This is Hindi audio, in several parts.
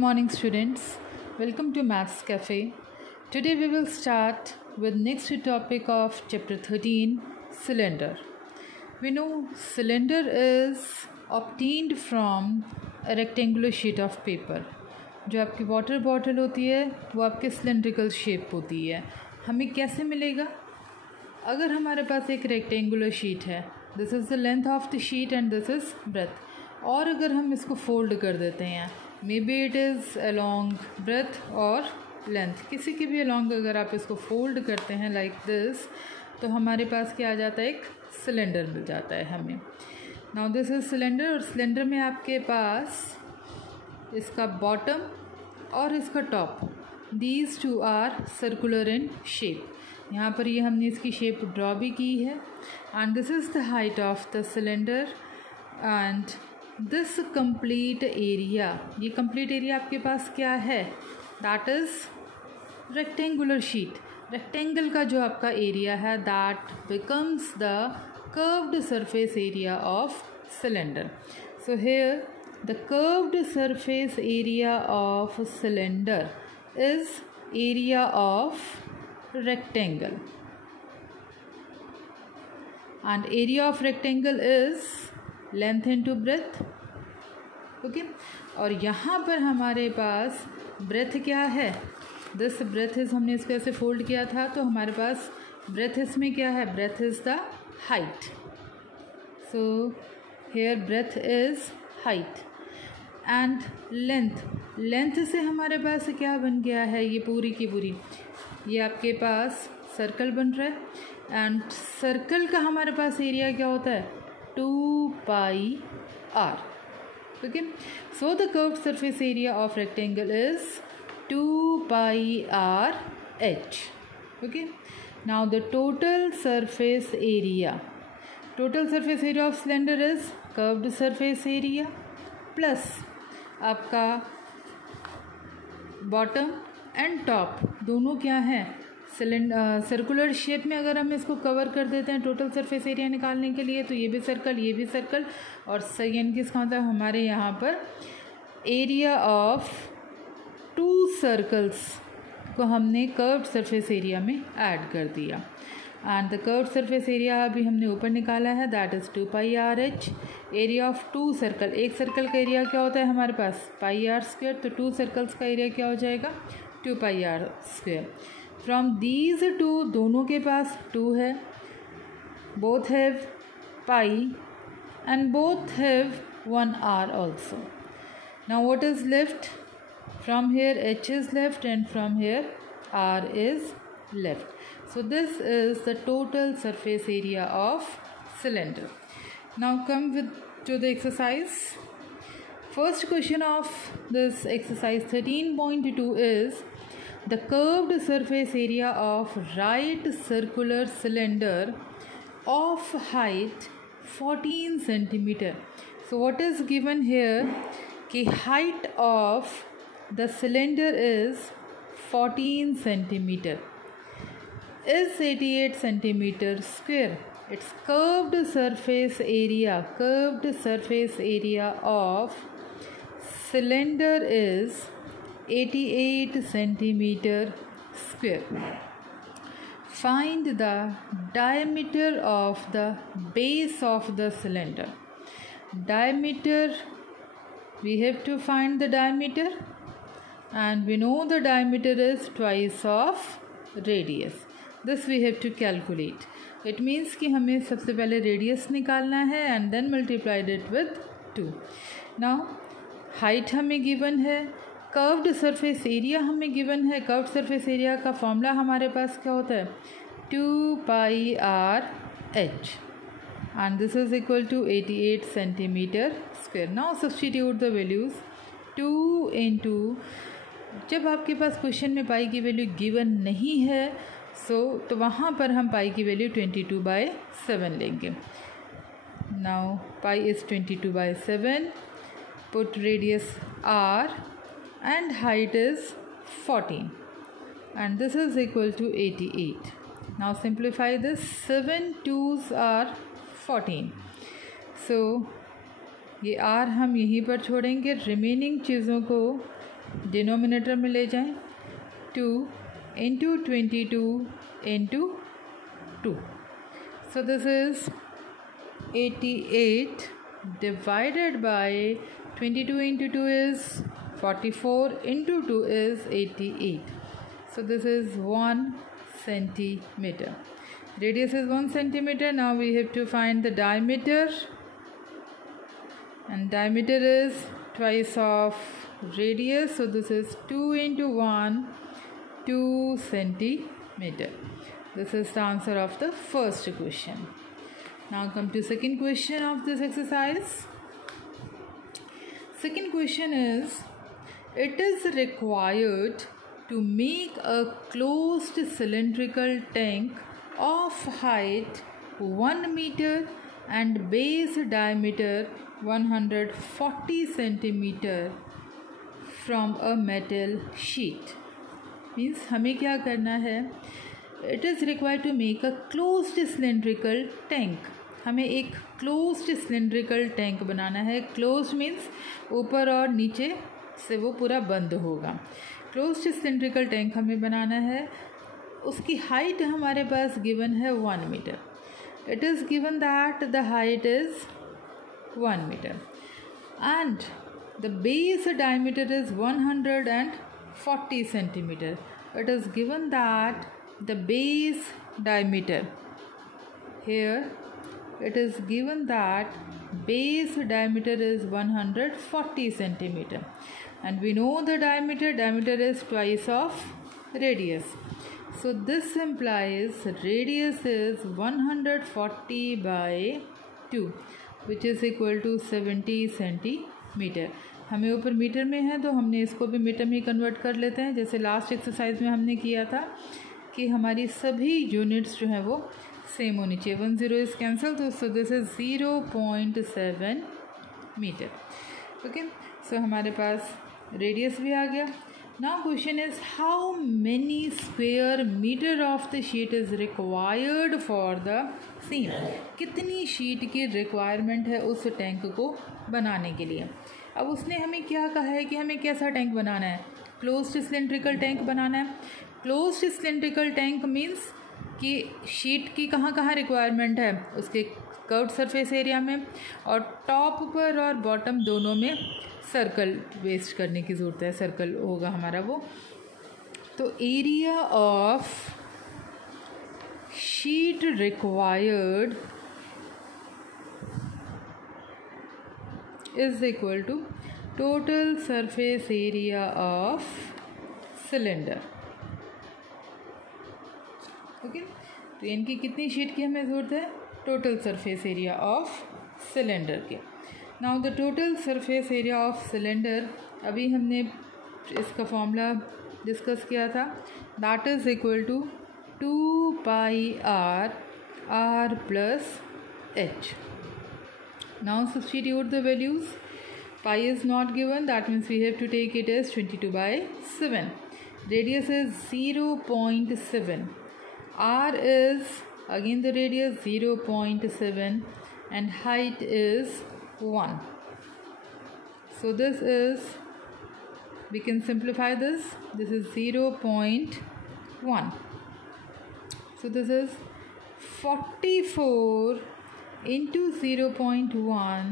morning students, welcome to Maths Cafe. Today we will start with next topic of chapter 13, cylinder. We know cylinder is obtained from a rectangular sheet of paper. जो आपकी वाटर बॉटल होती है वो आपके सिलेंड्रिकल शेप होती है. हमें कैसे मिलेगा? अगर हमारे पास एक रेक्टेंगुलर शीट है, this is the length of the sheet and this is breadth, और अगर हम इसको फोल्ड कर देते हैं, may be it is along breadth और लेंथ, किसी की भी अलोंग अगर आप इसको फोल्ड करते हैं लाइक दिस, तो हमारे पास क्या आ जाता है, एक सिलेंडर मिल जाता है हमें. नाउ दिस इज़ सिलेंडर, और सिलेंडर में आपके पास इसका बॉटम और इसका top, these two are circular in shape. यहाँ पर ये हमने इसकी शेप ड्रॉ भी की है. And this is the height of the cylinder and this complete area, ये कंप्लीट एरिया आपके पास क्या है, that is rectangular sheet. Rectangle का जो आपका एरिया है that becomes the curved surface area of cylinder. So here the curved surface area of cylinder is area of rectangle and area of rectangle is length into breadth. Okay, और यहाँ पर हमारे पास ब्रेथ क्या है, दिस ब्रेथ इज, हमने इसको ऐसे फोल्ड किया था तो हमारे पास ब्रेथ इसमें क्या है, breadth is the height. So here breadth is height and length, length से हमारे पास क्या बन गया है, ये पूरी की पूरी, ये आपके पास सर्कल बन रहा है. एंड सर्कल का हमारे पास एरिया क्या होता है, 2πr. Okay, so the curved surface area of rectangle is 2πr h. Okay, now the total surface area, total surface area of cylinder is curved surface area plus आपका बॉटम एंड टॉप दोनों क्या हैं, सर्कुलर शेप में अगर हम इसको कवर कर देते हैं टोटल सरफेस एरिया निकालने के लिए, तो ये भी सर्कल, ये भी सर्कल, और सेकेंड किसका मतलब हमारे यहाँ पर एरिया ऑफ 2 सर्कल्स को हमने कर्व्ड सरफेस एरिया में ऐड कर दिया. And the curved surface area अभी हमने ऊपर निकाला है, that is 2πrh. Area of 2 circle, एक सर्कल का एरिया क्या होता है हमारे पास, πr², तो 2 सर्कल्स का एरिया क्या हो जाएगा, 2πr². फ्रॉम दीज 2, दोनों के पास 2 है, both have pi and both have 1r also. Now what is left, from here h is left and from here r is left. So this is the total surface area of cylinder. Now come to the exercise. First question of this exercise 13.2 is the curved surface area of right circular cylinder of height 14 centimeter. So what is given here, कि height of the cylinder is 14 centimeter is 88 centimeter square. Its curved surface area of cylinder is 88 centimeter square. Find the diameter of the base of the cylinder. Diameter, we have to find the diameter, and we know the diameter is twice of radius. This we have to calculate. It means कि हमें सबसे पहले रेडियस निकालना है and then multiplied it with 2. Now height हमें गिवन है, कर्व्ड सरफेस एरिया हमें गिवन है. कर्व्ड सरफेस एरिया का फॉर्मूला हमारे पास क्या होता है, 2πrh and this is equal to 88 centimeter square. Now substitute the values. 2 into, जब आपके पास क्वेश्चन में पाई की वैल्यू गिवन नहीं है तो वहाँ पर हम पाई की वैल्यू 22/7 लेंगे. Now pi is 22/7, put radius r and height is 14 and this is equal to 88. Now simplify this, 7 2s are 14. So ये r हम यहीं पर छोड़ेंगे, रिमेनिंग चीज़ों को डिनोमिनेटर में ले जाएं 2 into 22 into 2. So this is 88 divided by 22 into 2 is 44 into 2 is 88. So this is 1 centimeter. Radius is 1 centimeter. Now we have to find the diameter, and diameter is twice of radius. So this is 2 into 1, 2 centimeter. This is the answer of the first question. Now come to second question of this exercise. Second question is, it is required to make a closed cylindrical tank of height 1 meter and base diameter 140 centimeter from a metal sheet. Means हमें क्या करना है? It is required to make a closed cylindrical tank. हमें एक closed cylindrical tank बनाना है. Closed means ऊपर और नीचे से वो पूरा बंद होगा. Closed cylindrical tank हमें बनाना है. उसकी हाइट हमारे पास गिवन है 1 meter. It is given that the height is 1 meter and the base diameter is 140 centimeter. It is given that the base diameter here it is given that base diameter is 140 centimeter and we know the diameter is twice of radius. So this implies radius is 140 by 2 which is equal to 70 centimeter. हमें ऊपर मीटर में है तो हमने इसको भी मीटर में कन्वर्ट कर लेते हैं, जैसे लास्ट एक्सरसाइज में हमने किया था कि हमारी सभी यूनिट्स जो हैं वो सेम होनी चाहिए. 1 0 इज़ कैंसिल, तो so this is 0.7 metre. Okay, so हमारे पास रेडियस भी आ गया. Now question is, how many square meter of the sheet is required for the seam? कितनी शीट की रिक्वायरमेंट है उस टैंक को बनाने के लिए? अब उसने हमें क्या कहा है कि हमें कैसा टैंक बनाना है? क्लोज्ड सिलेंड्रिकल टैंक बनाना है. क्लोज्ड सिलेंड्रिकल टैंक मीन्स कि शीट की कहाँ कहाँ रिक्वायरमेंट है? उसके कर्व्ड सरफेस एरिया में और टॉप पर और बॉटम दोनों में सर्कल वेस्ट करने की ज़रूरत है. सर्कल होगा हमारा वो. तो area of sheet required is equal to total surface area of cylinder. Okay, तो इनकी कितनी शीट की हमें ज़रूरत है? Total surface area of cylinder के. Now the total surface area of cylinder, अभी हमने इसका फॉर्मूला डिस्कस किया था, that is equal to 2 pi r plus h. Now substitute the values. Pi is not given, that means we have to take it as 22/7. Radius is 0.7. r is again the radius 0.7 and height is 1. So this is, we can simplify this. This is 0.1. So this is 44 into 0.1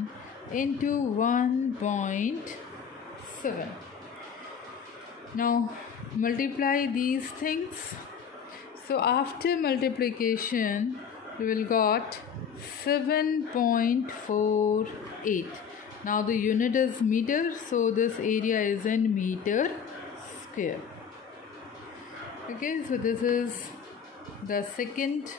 into 1.7. Now multiply these things. So after multiplication we will got 7.48. Now the unit is meter, so this area is in meter square. Okay, so this is the second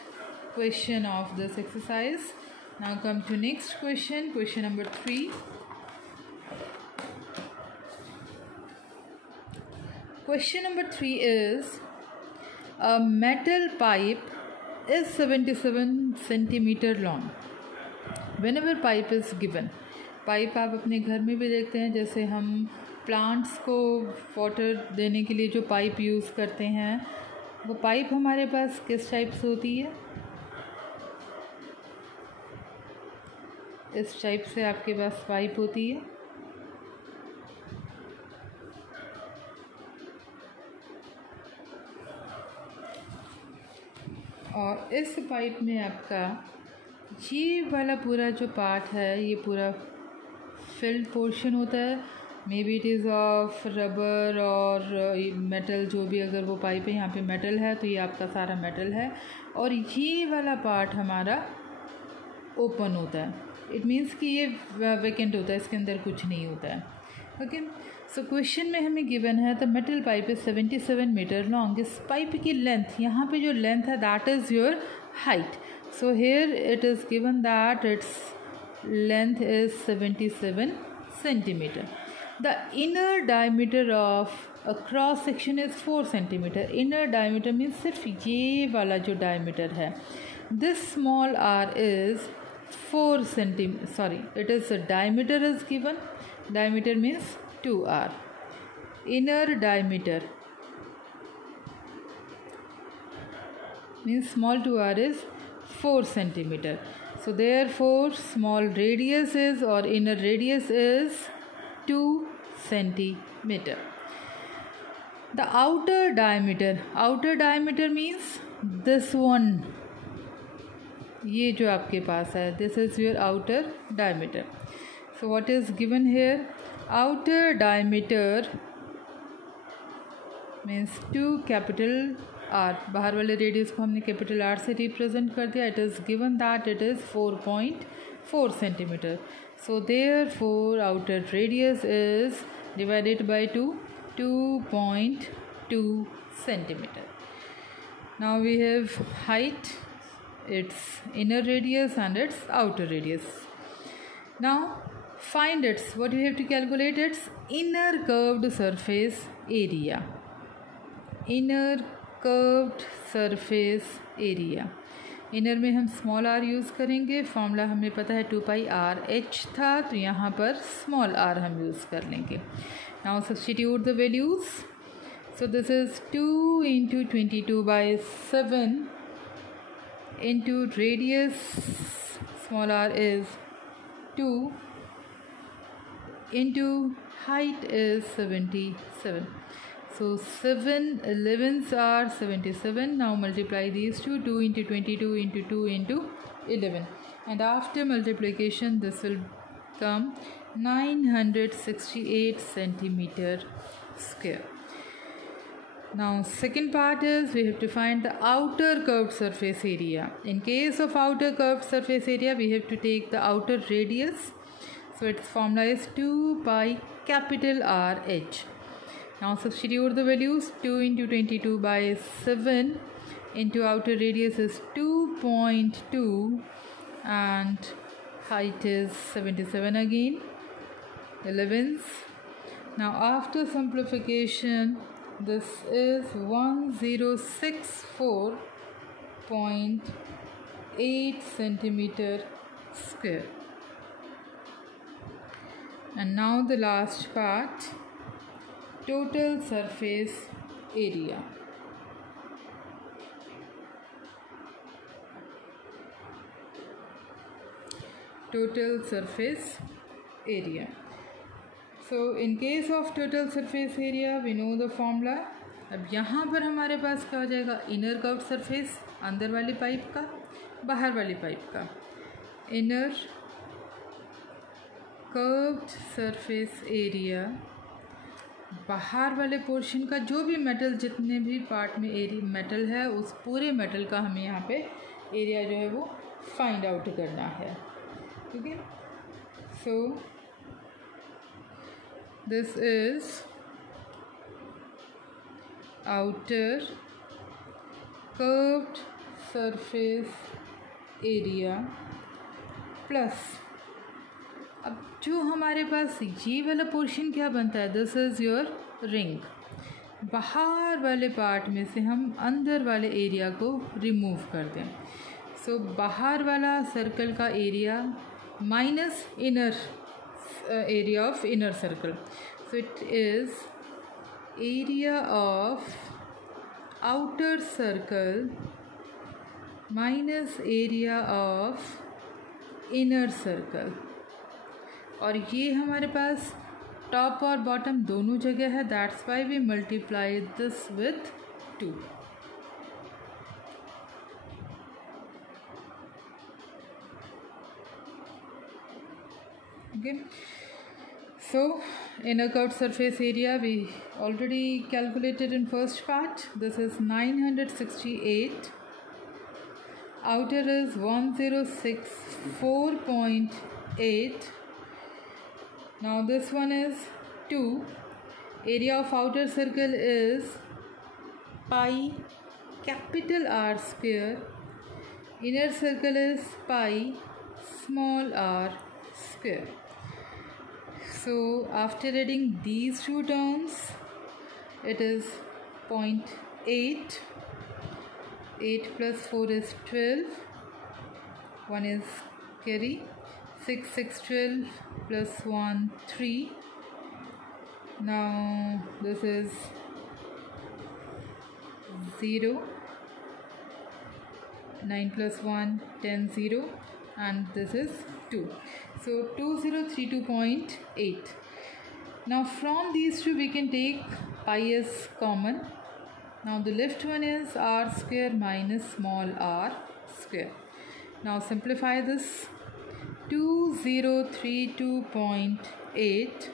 question of this exercise. Now come to next question, question number 3. Question number 3 is, a metal pipe is 77 centimeter long. Whenever pipe is given, pipe आप अपने घर में भी देखते हैं, जैसे हम प्लांट्स को वाटर देने के लिए जो पाइप यूज़ करते हैं, वो पाइप हमारे पास किस टाइप से होती है? इस टाइप से आपके पास पाइप होती है. और इस पाइप में आपका ये वाला पूरा जो पार्ट है ये पूरा फिल्ड पोर्शन होता है। मे be it is of rubber और मेटल, जो भी, अगर वो पाइप है यहाँ पे मेटल है तो ये आपका सारा मेटल है। और ये वाला पार्ट हमारा ओपन होता है, इट मीन्स कि ये वैकेंट होता है, इसके अंदर कुछ नहीं होता है। ओके, सो क्वेश्चन में हमें गिवन है the metal pipe is 77 meter long. इस पाइप की लेंथ, यहाँ पे जो लेंथ है that is your height. So here it is given that its length is 77 centimeter. The inner diameter of a cross section is 4 centimeter. Inner diameter means सिर्फ ये वाला जो डायमीटर है। This small r is 4 centimeter, sorry, it is a diameter is given. Diameter means 2r. Inner diameter means small 2r is 4 centimeter. So therefore small radius is, or inner radius is 2 centimeter. The outer diameter means this one, ये जो आपके पास है, this is your outer diameter. So what is given here, outer diameter means 2 capital R. बाहर वाले रेडियस को हमने कैपिटल आर से रिप्रेजेंट कर दिया। It is given that it is 4.4 centimetre. So therefore outer radius is divided by 2.2 centimeter. Now we have height, its inner radius and its outer radius. Now find its, what you have to calculate, its inner curved surface area. Inner curved surface area. Inner में हम स्मॉल आर यूज़ करेंगे। फॉर्मूला हमें पता है 2πr/h था, तो यहाँ पर स्मॉल आर हम यूज़ कर लेंगे। Now substitute the values. So this is 2 × 22/7 into radius small r is 2 into height is 77. So 7 11s are 77. Now multiply these two, 2 into 22 into 2 into 11, and after multiplication this will come 968 centimeter square. Now second part is we have to find the outer curved surface area. In case of outer curved surface area, we have to take the outer radius. So its formula is 2πR/h. Now substitute the values. 2 into 22/7 into outer radius is 2.2 and height is 77 again, 11s. Now after simplification, this is 1064.8 centimeter square. And now the last part, total surface area. Total surface area. So in case of total surface area we know the formula. अब यहाँ पर हमारे पास क्या हो जाएगा, इनर कर्व्ड सरफेस अंदर वाली पाइप का, बाहर वाली पाइप का। इनर कर्व्ड सरफेस एरिया, बाहर वाले पोर्शन का जो भी मेटल, जितने भी पार्ट में एरिया मेटल है, उस पूरे मेटल का हमें यहाँ पे एरिया जो है वो फाइंड आउट करना है। ठीक है, सो this is outer curved surface area plus, अब जो हमारे पास ये वाला पोर्शन क्या बनता है, दिस इज़ योर रिंग। बाहर वाले पार्ट में से हम अंदर वाले एरिया को रिमूव कर दें। सो बाहर वाला सर्कल का area minus inner area of inner circle. So it is area of outer circle minus area of inner circle. और ये हमारे पास टॉप और बॉटम दोनों जगह है, that's why we multiply this with 2. Okay, so inner curved surface area we already calculated in first part. This is 968, outer is 1064.8. now this one is 2. area of outer circle is pi capital R square. Inner circle is pi small r square. So after adding these two terms, it is 0.8. 8 plus 4 is 12. 1 is carry. 6, 6, 12 plus 1, 3. Now this is 0. 9 plus 1, 10, 0. And this is 2. So 2032.8. Now from these two we can take pi as common. Now the left one is r square minus small r square. Now simplify this. 2032.8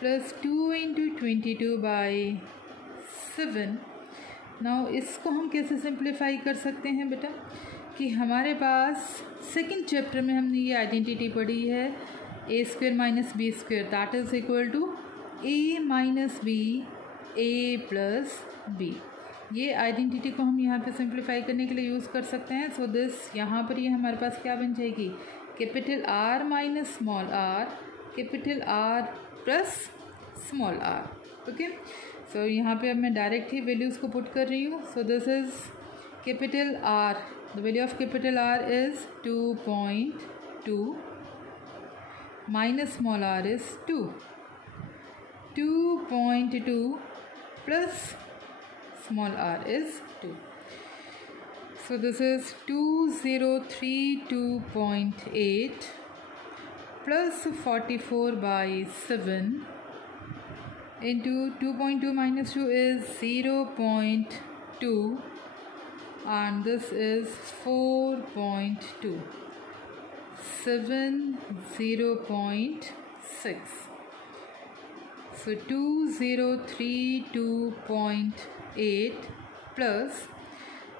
plus 2 into 22 by 7. Now इसको हम कैसे सिंप्लीफाई कर सकते हैं बेटा कि हमारे पास सेकंड चैप्टर में हमने ये आइडेंटिटी पढ़ी है a square minus b square that is equal to a minus b a plus b. ये आइडेंटिटी को हम यहाँ पे सिंप्लीफाई करने के लिए यूज़ कर सकते हैं. सो दिस यहाँ पर ये हमारे पास क्या बन जाएगी capital R minus small r capital R plus small r. Okay, so यहाँ पे अब मैं डायरेक्ट ही वैल्यूज़ को पुट कर रही हूँ. So this is capital R. The value of capital R is 2.2 minus small r is 2. 2.2 plus small r is 2. So this is 2032.8 plus 44 by 7 into 2.2 minus 2 is 0.2. and this is 4.2. 70.6. So 2032.8 plus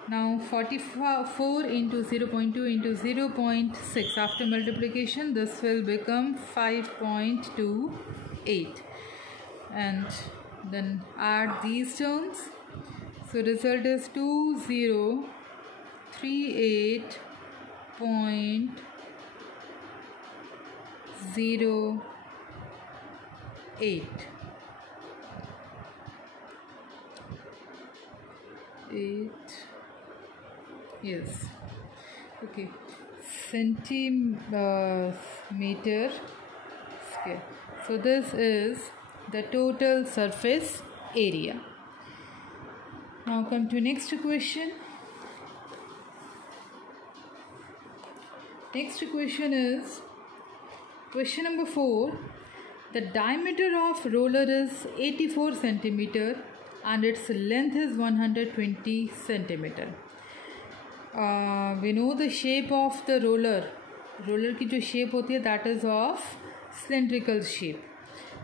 now 44 into 0.2 into 0.6. After multiplication this will become 5.28 and then add these terms. So result is 2038.08. Yes. Okay. Centimeter square. So this is the total surface area. Now come to next question. Next question is question number 4. The diameter of roller is 84 centimeter and its length is 120 centimeter. We know the shape of the roller. Roller की जो shape होती है that is of cylindrical shape.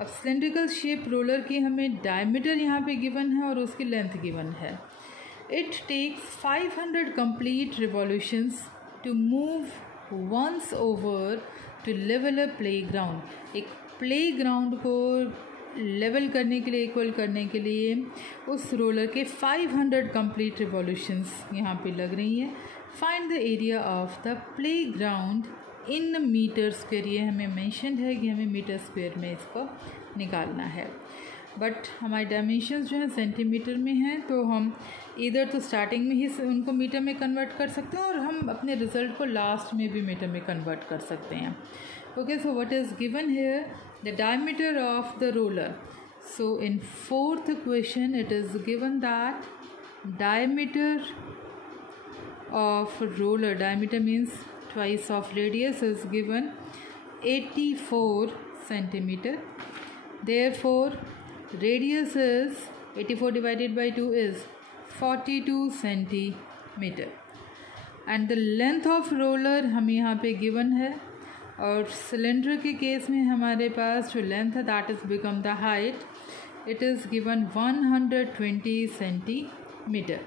अब सिलेंड्रिकल शेप रोलर की हमें डायमीटर यहाँ पे गिवन है और उसकी लेंथ गिवन है. It takes 500 complete revolutions to move once over to level a playground. एक प्ले ग्राउंड को लेवल करने के लिए इक्वल करने के लिए उस रोलर के 500 कंप्लीट रिवॉल्यूशंस यहाँ पे लग रही हैं. Find the area of the playground in meter square. ये हमें मेंशन है कि हमें मीटर स्क्वेयर में इसको निकालना है. बट हमारे डायमेंशंस जो हैं सेंटीमीटर में हैं तो हम इधर तो स्टार्टिंग में ही उनको मीटर में कन्वर्ट कर सकते हैं और हम अपने रिज़ल्ट को लास्ट में भी मीटर में कन्वर्ट कर सकते हैं. Okay, so what is given here the diameter of the roller. So in fourth question it is given that diameter of roller, diameter means twice of radius, is given 84 centimeter. Therefore radius is 84 divided by 2 is 42 centimeter and the length of roller हमें यहाँ पे given है और सिलेंडर के केस में हमारे पास जो लेंथ है that is become the height, it is given 120 centimeter.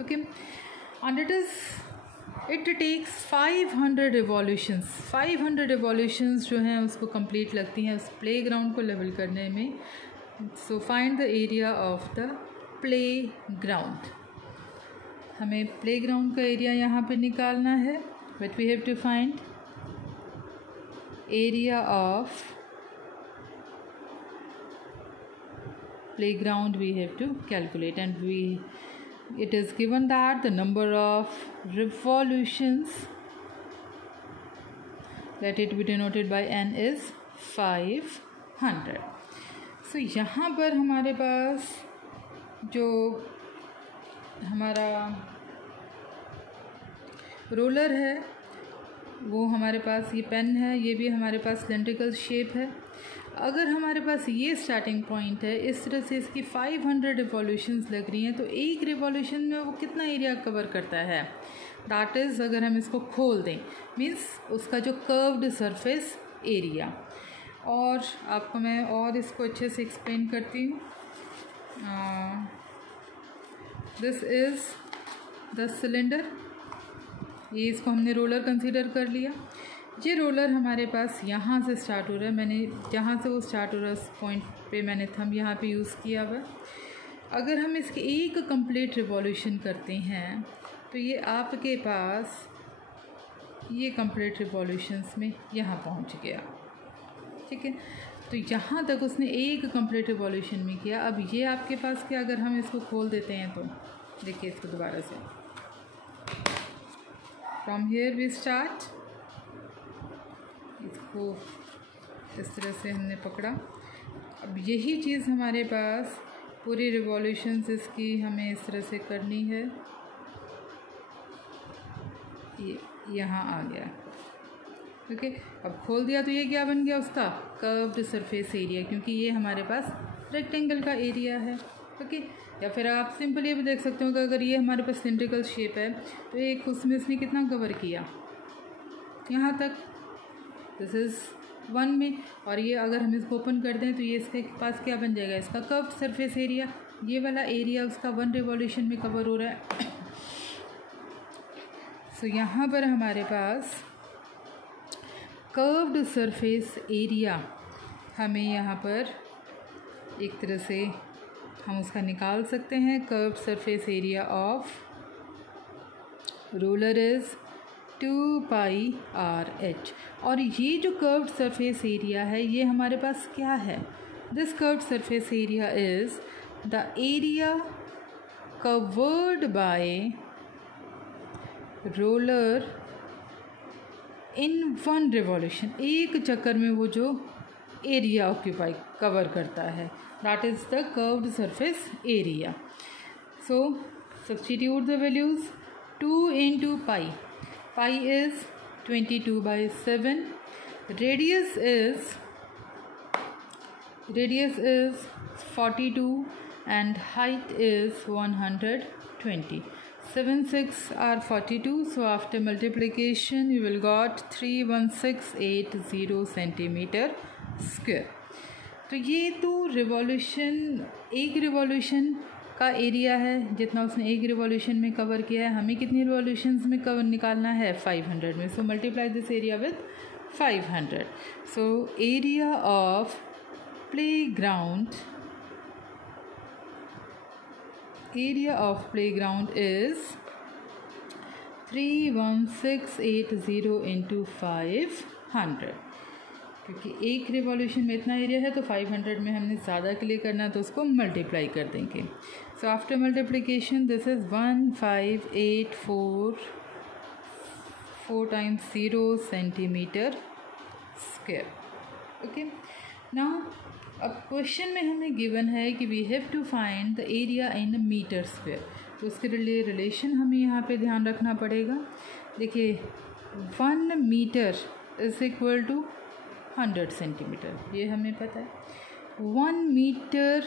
Okay, and it takes 500 revolutions. 500 revolutions जो हैं उसको कंप्लीट लगती हैं उस प्ले ग्राउंड को लेवल करने में. So find the area of the playground. हमें प्ले ग्राउंड का एरिया यहाँ पे निकालना है, but we have to find area of playground. We have to calculate, and it is given that the number of revolutions, let it be denoted by n, is 500. So यहाँ पर हमारे पास जो हमारा रोलर है वो हमारे पास, ये पेन है, ये भी हमारे पास सिलेंड्रिकल शेप है. अगर हमारे पास ये स्टार्टिंग पॉइंट है, इस तरह से इसकी 500 रिवॉल्यूशंस लग रही हैं, तो एक रिवॉल्यूशन में वो कितना एरिया कवर करता है, दैट इज़, अगर हम इसको खोल दें, मीन्स उसका जो कर्व्ड सरफेस एरिया. और आपको मैं और इसको अच्छे से एक्सप्लेन करती हूँ. This is the cylinder. ये इसको हमने रोलर कंसीडर कर लिया. ये रोलर हमारे पास यहाँ से स्टार्ट हो रहा है. मैंने जहाँ से वो स्टार्ट हो रहा है उस पॉइंट पे मैंने थंब यहाँ पे यूज़ किया हुआ. अगर हम इसकी एक कंप्लीट रिवॉल्यूशन करते हैं तो ये आपके पास ये कंप्लीट रिवॉल्यूशंस में यहाँ पहुँच गया. ठीक है, तो यहाँ तक उसने एक कंप्लीट रिवॉल्यूशन में किया. अब ये आपके पास क्या, अगर हम इसको खोल देते हैं तो देखिए इसको दोबारा से, फ्रॉम हियर वी स्टार्ट. इसको इस तरह से हमने पकड़ा. अब यही चीज़ हमारे पास पूरी रिवॉल्यूशंस इसकी हमें इस तरह से करनी है. ये यहाँ आ गया. ओके, अब खोल दिया तो ये क्या बन गया, उसका कर्व्ड सरफेस एरिया, क्योंकि ये हमारे पास रेक्टेंगल का एरिया है. ओके, या फिर आप सिंपल ये भी देख सकते हो कि अगर ये हमारे पास सिलेंड्रिकल शेप है तो एक उसमें इसने कितना कवर किया, यहाँ तक, दिस इज़ 1 में. और ये अगर हम इसको ओपन कर दें तो ये इसके पास क्या बन जाएगा, इसका कर्व्ड सरफेस एरिया. ये वाला एरिया उसका 1 रिवॉल्यूशन में कवर हो रहा है. सो यहाँ पर हमारे पास कर्व्ड सरफेस एरिया हमें यहाँ पर एक तरह से हम उसका निकाल सकते हैं. Curved surface area of roller is 2πRH. और ये जो कर्व्ड सरफेस एरिया है ये हमारे पास क्या है, this curved surface area is the area covered by roller in 1 revolution. एक चक्कर में वो जो एरिया ऑक्यूपाई कवर करता है, that is the curved surface area. So substitute the values. 2 into pi. Pi is 22/7. Radius is 42 and height is 120. 7 6 are 42, so after multiplication you will got 31680 centimeter square. तो ये तो रिवॉल्यूशन, एक रिवॉल्यूशन का एरिया है जितना उसने एक रिवॉल्यूशन में कवर किया है. हमें कितनी रिवॉल्यूशंस में कवर निकालना है, 500 में. So multiply this area with 500. So area of playground is 31680 into 500. क्योंकि एक रिवॉल्यूशन में इतना एरिया है तो 500 में हमने ज़्यादा के लिए करना है तो उसको मल्टीप्लाई कर देंगे. So after multiplication this is 15844 times 0 centimeter square. Okay, now अब क्वेश्चन में हमें गिवन है कि we have to find the area in meter square. तो उसके लिए रिलेशन हमें यहाँ पे ध्यान रखना पड़ेगा. देखिए 1 meter is equal to 100 centimeter, ये हमें पता है. 1 meter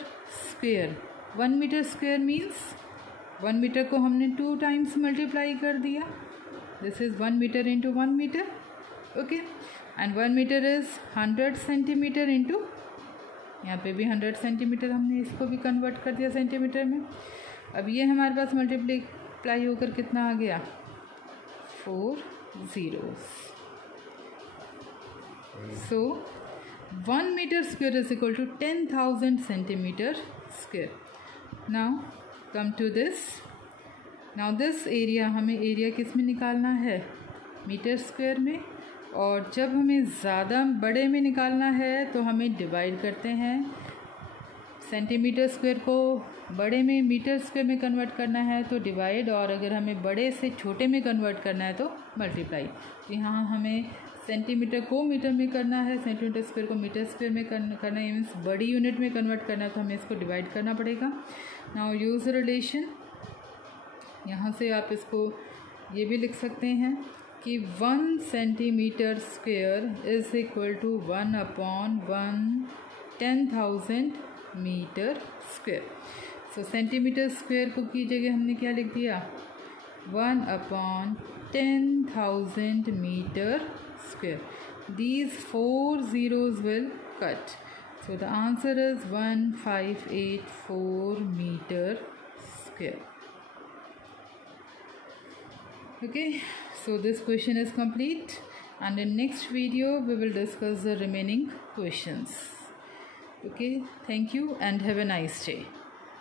square, 1 meter square means 1 meter को हमने 2 times मल्टीप्लाई कर दिया. This is 1 meter into 1 meter. Okay, and 1 meter is 100 centimeter into, यहाँ पे भी 100 सेंटीमीटर, हमने इसको भी कन्वर्ट कर दिया सेंटीमीटर में। अब ये हमारे पास मल्टीप्लाई होकर कितना आ गया, 4 zeros. So 1 meter square is equal to 10,000 centimeter square. Now come to this. Now this area, हमें एरिया किस में निकालना है, मीटर स्क्वायर में, और जब हमें ज़्यादा बड़े में निकालना है तो हमें डिवाइड करते हैं, सेंटीमीटर स्क्वायर को बड़े में मीटर स्क्वायर में कन्वर्ट करना है तो डिवाइड, और अगर हमें बड़े से छोटे में कन्वर्ट करना है तो मल्टीप्लाई। तो यहाँ हमें सेंटीमीटर को मीटर में करना है, सेंटीमीटर स्क्वायर को मीटर स्क्वायर में करना है, मीन्स बड़ी यूनिट में कन्वर्ट करना है, तो हमें इसको डिवाइड करना पड़ेगा। नाउ यूज़ रिलेशन, यहाँ से आप इसको ये भी लिख सकते हैं कि 1 centimeter square is equal to 1/1000 meter square. So centimeter square को की जगह हमने क्या लिख दिया, 1/10,000 meter square. These 4 zeros will cut. So the answer is 1584 meter square. Okay, so this question is complete, and in next video we will discuss the remaining questions. Okay, thank you and have a nice day.